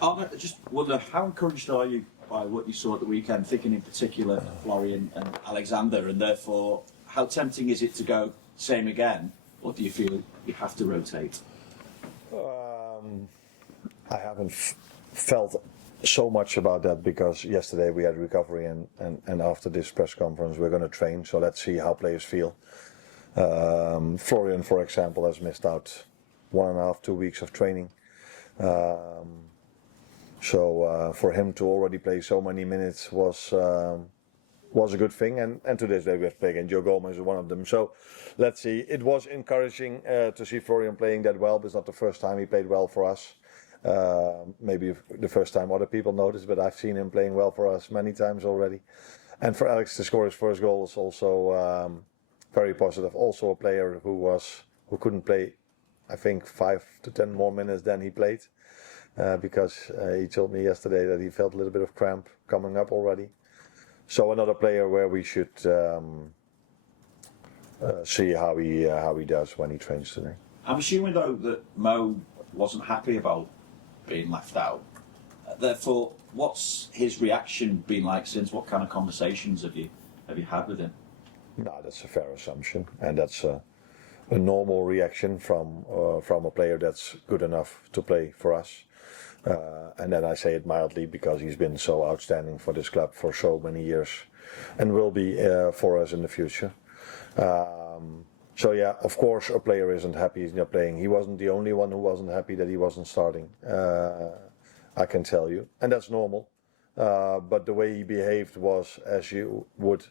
Arne, I just wonder, how encouraged are you by what you saw at the weekend, thinking in particular Florian and Alexander, and therefore how tempting is it to go same again, or do you feel you have to rotate? I haven't felt so much about that because yesterday we had recovery and after this press conference we're going to train, so let's see how players feel. Florian, for example, has missed out 1.5, 2 weeks of training. So for him to already play so many minutes was a good thing, and to this day we have played, and Joe Gomez is one of them. So let's see. It was encouraging to see Florian playing that well, but it's not the first time he played well for us. Maybe the first time other people noticed, but I've seen him playing well for us many times already. And for Alex to score his first goal is also very positive. Also a player who couldn't play, I think, 5 to 10 more minutes than he played. Because he told me yesterday that he felt a little bit of cramp coming up already. So another player where we should see how he does when he trains today. I'm assuming though that Mo wasn't happy about being left out. Therefore, what's his reaction been like since? What kind of conversations have you had with him? No, that's a fair assumption, and that's a normal reaction from a player that's good enough to play for us. And then I say it mildly because he's been so outstanding for this club for so many years and will be for us in the future. So yeah, of course a player isn't happy he's not playing. He wasn't the only one who wasn't happy that he wasn't starting, I can tell you. And that's normal. But the way he behaved was as you would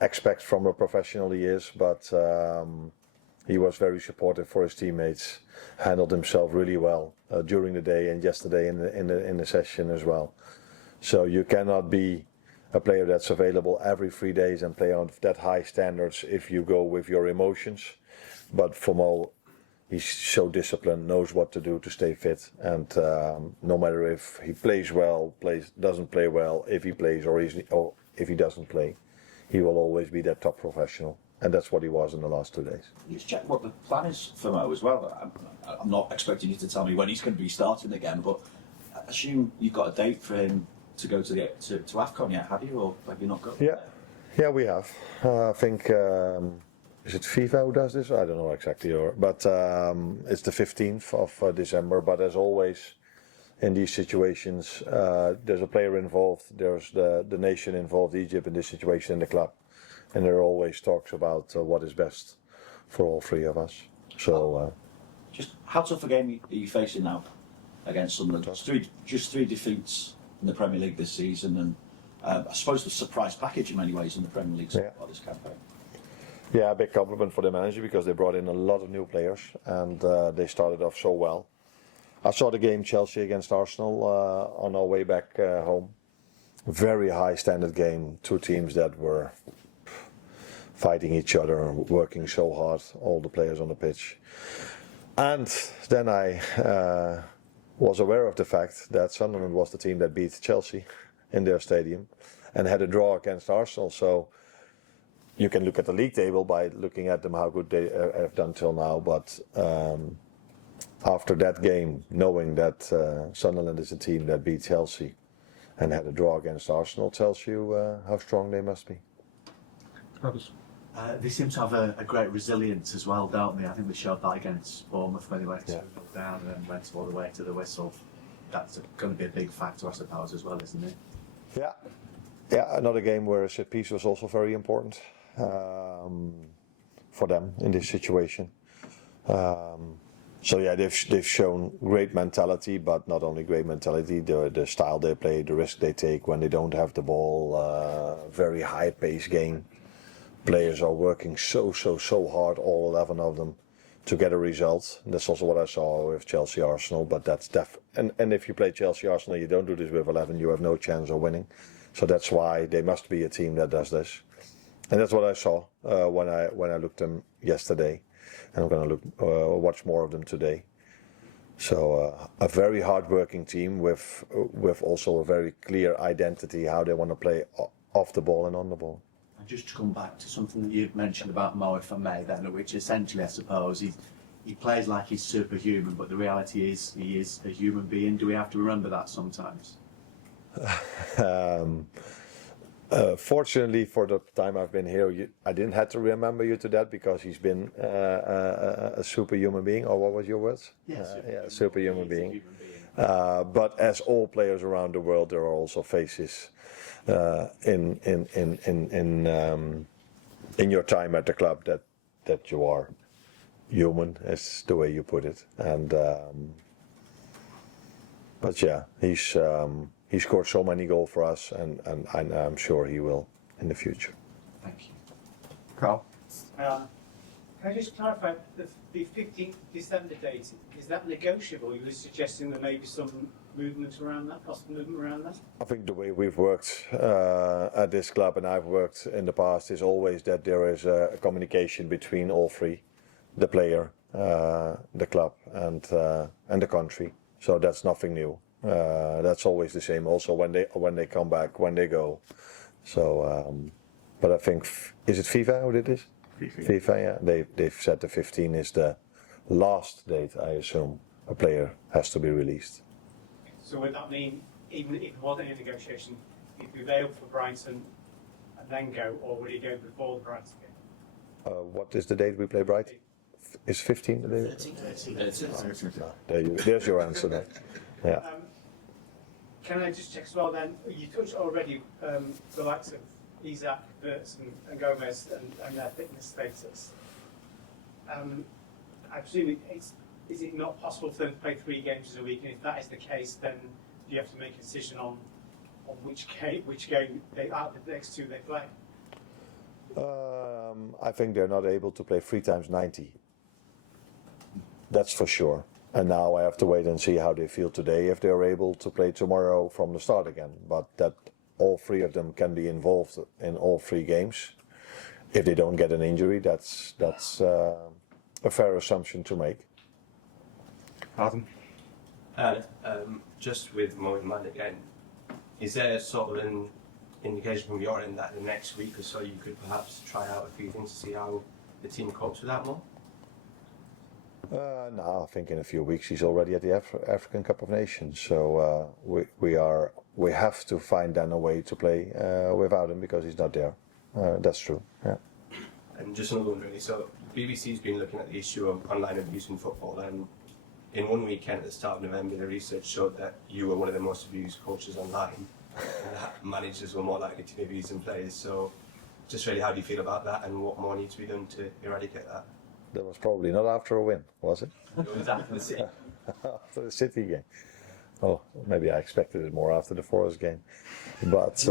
expect from a professional he is, but he was very supportive for his teammates, handled himself really well during the day and yesterday in the session as well. So you cannot be a player that's available every 3 days and play on that high standards if you go with your emotions. But for Mo, he's so disciplined, knows what to do to stay fit, and no matter if he plays well, doesn't play well, if he plays or if he doesn't play, he will always be that top professional. And that's what he was in the last 2 days. Just check what the plan is for Mo as well. I'm not expecting you to tell me when he's going to be starting again, but I assume you've got a date for him to go to AFCON yet, have you, or have you not got? Yeah, we have. I think is it FIFA who does this? I don't know exactly, but it's the 15th of December. But as always, in these situations, there's a player involved. There's the nation involved, Egypt in this situation, in the club. And there are always talks about what is best for all three of us. So, just how tough a game are you facing now against Sunderland? Just three defeats in the Premier League this season, and I suppose the surprise package in many ways in the Premier League so far this campaign. Yeah, a big compliment for the manager because they brought in a lot of new players and they started off so well. I saw the game Chelsea against Arsenal on our way back home. Very high standard game. Two teams that were fighting each other and working so hard, all the players on the pitch. And then I was aware of the fact that Sunderland was the team that beat Chelsea in their stadium and had a draw against Arsenal. So you can look at the league table by looking at them, how good they have done till now. But after that game, knowing that Sunderland is a team that beat Chelsea and had a draw against Arsenal tells you how strong they must be. They seem to have a great resilience as well, don't they? I think they showed that against Bournemouth when they went 2-0 down and then went all the way to the whistle. That's going to be a big factor, I suppose, as well, isn't it? Yeah. Another game where a set piece was also very important for them in this situation. So yeah, they've shown great mentality, but not only great mentality, the style they play, the risk they take when they don't have the ball, very high pace game. Players are working so hard, all 11 of them, to get a result. And that's also what I saw with Chelsea Arsenal. But that's and if you play Chelsea Arsenal, you don't do this with 11, you have no chance of winning. So that's why they must be a team that does this. And that's what I saw when I looked them yesterday, and I'm going to watch more of them today. So a very hard-working team with also a very clear identity how they want to play off the ball and on the ball. And just to come back to something that you've mentioned about Mo, if I may, then, which essentially, I suppose, he plays like he's superhuman, but the reality is he is a human being. Do we have to remember that sometimes? Fortunately, for the time I've been here, I didn't have to remember you to that because he's been a superhuman being, or what was your words? Superhuman being. But as all players around the world, there are also phases in your time at the club that you are human, is the way you put it. And but yeah, he scored so many goals for us, and I'm sure he will in the future. Thank you. Carl? Can I just clarify, the 15th December date, is that negotiable? You were suggesting there may be some movement around that, possible movement around that? I think the way we've worked at this club, and I've worked in the past, is always that there is a communication between all three, the player, the club, and the country. So that's nothing new. That's always the same. Also when they come back, when they go. So, but I think is it FIFA what it is? FIFA, yeah. They've said the 15 is the last date. I assume a player has to be released. So would that mean, even if it wasn't a negotiation, he'd be available for Brighton and then go, or would he go before the Brighton game? What is the date we play Brighton? Is 15 the day? 13. There's your answer then. Yeah. Can I just check as well then, you touched already the likes of Isaac, Wirtz and Gomez and their fitness status. I presume is it not possible for them to play 3 games in a week, and if that is the case, then you have to make a decision on which game they out of the next 2 they play? I think they're not able to play 3 times 90. That's for sure. And now I have to wait and see how they feel today, if they're able to play tomorrow from the start again. But that all 3 of them can be involved in all 3 games. If they don't get an injury, that's a fair assumption to make. Arden? Just with Mo in mind again, is there sort of an indication from your end that the next week or so you could perhaps try out a few things to see how the team copes with that more? No, I think in a few weeks he's already at the African Cup of Nations. So we have to find then a way to play without him because he's not there. That's true. Yeah. And just another one really. So BBC's been looking at the issue of online abuse in football, and in one weekend at the start of November, the research showed that you were one of the most abused coaches online, and that managers were more likely to be abusing players. So just really, how do you feel about that, and what more needs to be done to eradicate that? That was probably not after a win, was it? It was after the City. After the City game. Oh, maybe I expected it more after the Forest game. But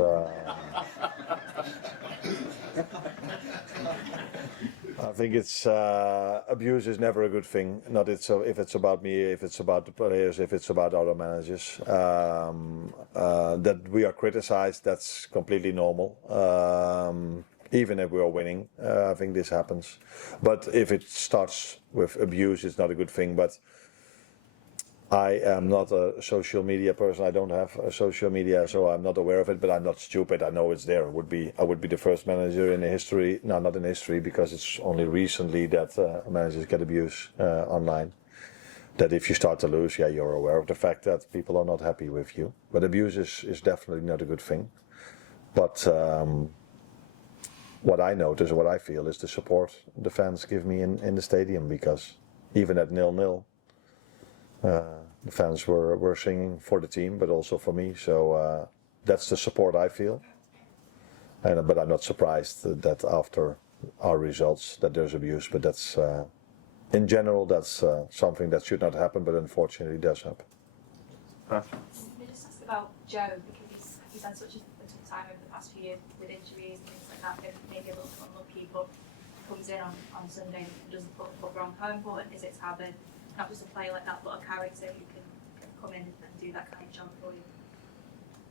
I think it's abuse is never a good thing. Not if it's about me, if it's about the players, if it's about other managers. That we are criticized, that's completely normal. Even if we are winning, I think this happens. But if it starts with abuse, it's not a good thing. But I am not a social media person. I don't have a social media, so I'm not aware of it. But I'm not stupid. I know it's there. I would be the first manager in history. No, not in history, because it's only recently that managers get abuse online. That if you start to lose, yeah, you're aware of the fact that people are not happy with you. But abuse is definitely not a good thing. But what I notice, what I feel, is the support the fans give me in the stadium, because even at 0-0, the fans were singing for the team, but also for me. So that's the support I feel. But I'm not surprised that after our results that there's abuse. But that's in general, that's something that should not happen, but unfortunately does happen. Can we just ask about Joe, because he's had such a tough time over the past few years with injuries and things like that, maybe a little bit unlucky, but comes in on Sunday and doesn't put the foot wrong. How important is it to have not just a player like that, but a character who can come in and do that kind of job for you?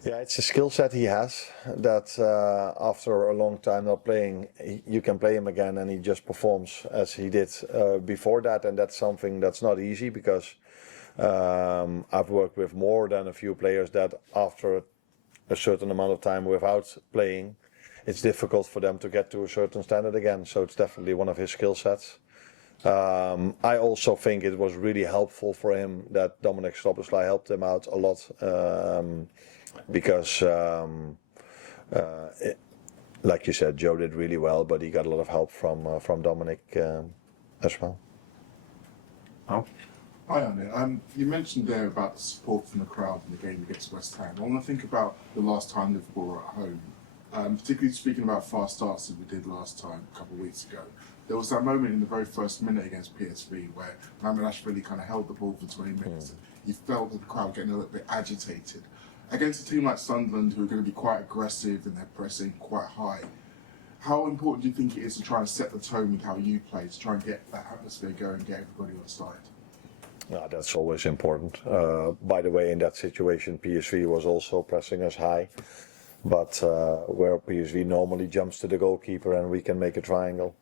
Yeah, it's a skill set he has that after a long time not playing, you can play him again and he just performs as he did before that. And that's something that's not easy, because I've worked with more than a few players that after a certain amount of time without playing, it's difficult for them to get to a certain standard again. So it's definitely one of his skill sets. I also think it was really helpful for him that Dominic Szoboszlai helped him out a lot because, like you said, Joe did really well, but he got a lot of help from Dominic as well. Oh, Hi, Arne. You mentioned there about the support from the crowd in the game against West Ham. I want to think about the last time Liverpool were at home, particularly speaking about fast starts that we did last time, a couple of weeks ago. There was that moment in the very first minute against PSV where Mamardashvili kind of held the ball for 20 minutes. And you felt that the crowd getting a little bit agitated. Against a team like Sunderland, who are going to be quite aggressive and they're pressing quite high, how important do you think it is to try and set the tone with how you play, to try and get that atmosphere going, get everybody on side? No, that's always important. By the way, in that situation, PSV was also pressing us high, but where PSV normally jumps to the goalkeeper and we can make a triangle.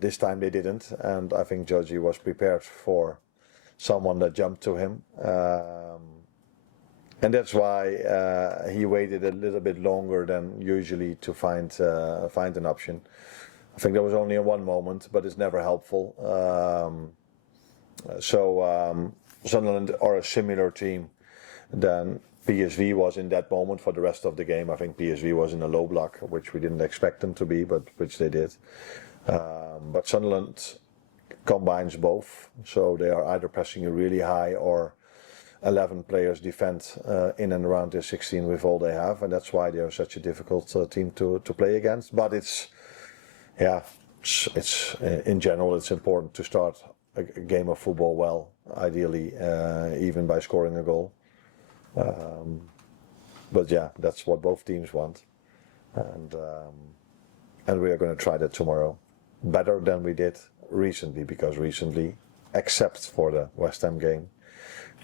This time they didn't, and I think Joji was prepared for someone that jumped to him. And that's why he waited a little bit longer than usually to find an option. I think there was only one moment, but it's never helpful. Sunderland are a similar team than PSV was in that moment. For the rest of the game, I think PSV was in a low block, which we didn't expect them to be, but which they did. But Sunderland combines both, so they are either pressing you really high or 11 players defend in and around their 16 with all they have, and that's why they are such a difficult team to play against. But it's in general, it's important to start a game of football well, ideally even by scoring a goal. But yeah, that's what both teams want, and we are going to try that tomorrow, better than we did recently, because recently, except for the West Ham game,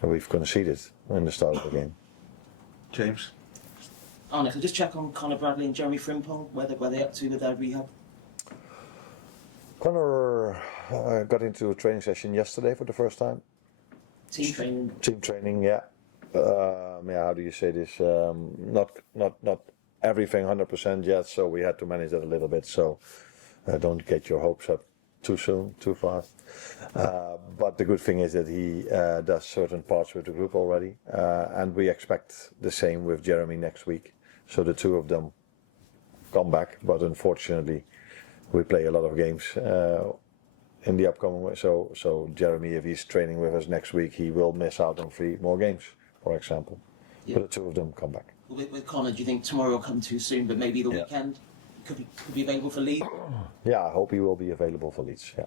we've conceded in the start of the game. James. Arne, can I just check on Conor Bradley and Jeremy Frimpong, where they up to with their rehab? Conor got into a training session yesterday for the first time. Team training. Team training, yeah. How do you say this? Not everything 100% yet, so we had to manage that a little bit. So don't get your hopes up too soon, too fast. But the good thing is that he does certain parts with the group already, and we expect the same with Jeremy next week. So the two of them come back, but unfortunately, we play a lot of games in the upcoming way. So Jeremy, if he's training with us next week, he will miss out on 3 more games, for example. Yeah. But the two of them come back. With Conor, do you think tomorrow will come too soon, but maybe the weekend could be available for Leeds? Yeah, I hope he will be available for Leeds. Yeah.